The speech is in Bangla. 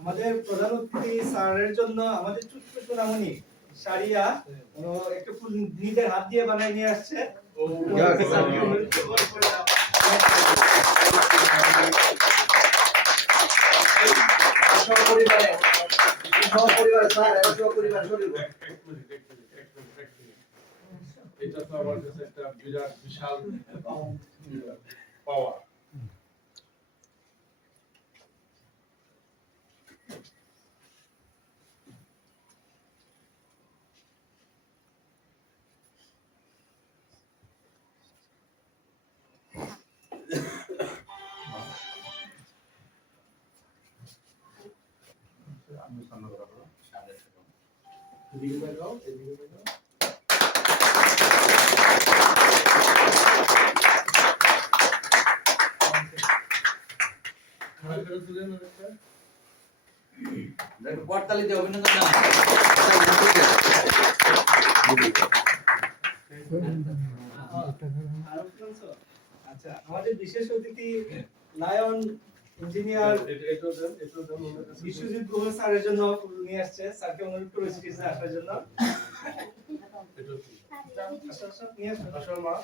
আমাদের প্রধান অতিথি স্যারের জন্য আমাদের ছোট্ট সোনামণি সারিয়া একটা ফুল নিজের হাত দিয়ে বানাই নিয়ে আসছে। এটা তো আমার কাছে একটা বিরাট বিশাল পাওয়ার। আমি সামনে করাবো এদিকে দেখাও এদিকে দেখাও পড়তালিতে অভিনন্দন জানাই। আচ্ছা, আমাদের বিশেষ অতিথি লায়ন ইঞ্জিনিয়ার বিশ্বজিৎ গুহ স্যারের জন্য ফুল নিয়ে আসছে। স্যারকে অনুরোধ করে স্টেজে আসার জন্য। নিয়ে আসুন মা।